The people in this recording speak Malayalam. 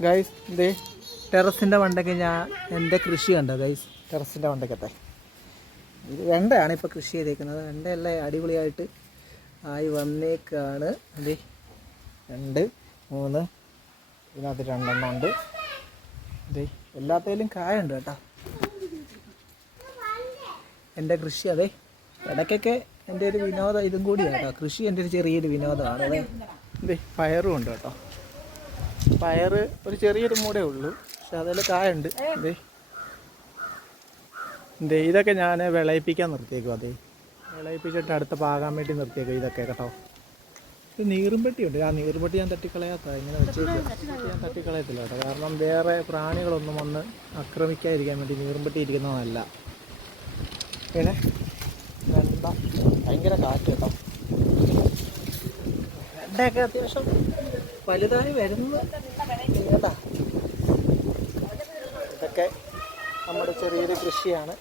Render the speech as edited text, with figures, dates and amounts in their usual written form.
ഗൈസ് ഇതേ ടെറസിൻ്റെ മണ്ടയ്ക്ക് ഞാൻ എൻ്റെ കൃഷി കണ്ടോ ഗൈസ്. ടെറസിൻ്റെ മണ്ടയ്ക്കത്തെ ഇത് വെണ്ടയാണ് ഇപ്പോൾ കൃഷി ചെയ്തേക്കുന്നത്. വെണ്ടയെല്ലാം അടിപൊളിയായിട്ട് ആയി വന്നേക്കാണ്. അതെ 2 3 ഇതിനകത്ത് 2 ഉണ്ട്. അതെ എല്ലാത്തേലും കായുണ്ട് കേട്ടോ. എൻ്റെ കൃഷി അതെ ഇടയ്ക്കൊക്കെ എൻ്റെ ഒരു വിനോദം ഇതും കൂടിയാണ് കേട്ടോ. കൃഷി എൻ്റെ ഒരു ചെറിയൊരു വിനോദമാണ്. അതെ അതെ പയറും ഉണ്ട് കേട്ടോ. പയർ ഒരു ചെറിയൊരു മൂടേ ഉള്ളൂ, പക്ഷെ അതിൽ കായുണ്ട്. എന്തേ ഇതൊക്കെ ഞാൻ വിളയിപ്പിക്കാൻ നിർത്തിയേക്കും. അതെ വിളയിപ്പിച്ചിട്ട് അടുത്ത പാകാൻ വേണ്ടി നിർത്തിയേക്കും ഇതൊക്കെ കേട്ടോ. ഇത് നീറുംപെട്ടിയുണ്ട്. ആ നീറുംപെട്ടി ഞാൻ തട്ടിക്കളയാത്ത ഇങ്ങനെ വെച്ചേക്കും. ഞാൻ തട്ടിക്കളയത്തില്ല കേട്ടോ, കാരണം വേറെ പ്രാണികളൊന്നും വന്ന് ആക്രമിക്കാതിരിക്കാൻ വേണ്ടി നീറുംപെട്ടി ഇരിക്കുന്നതല്ല. പിന്നെ വെണ്ട ഭയങ്കര കാറ്റ് കേട്ടോ. വെണ്ടയൊക്കെ അത്യാവശ്യം വലുതായി വരുന്നു കേട്ടാ. ഇതൊക്കെ നമ്മുടെ ചെറിയൊരു കൃഷിയാണ്.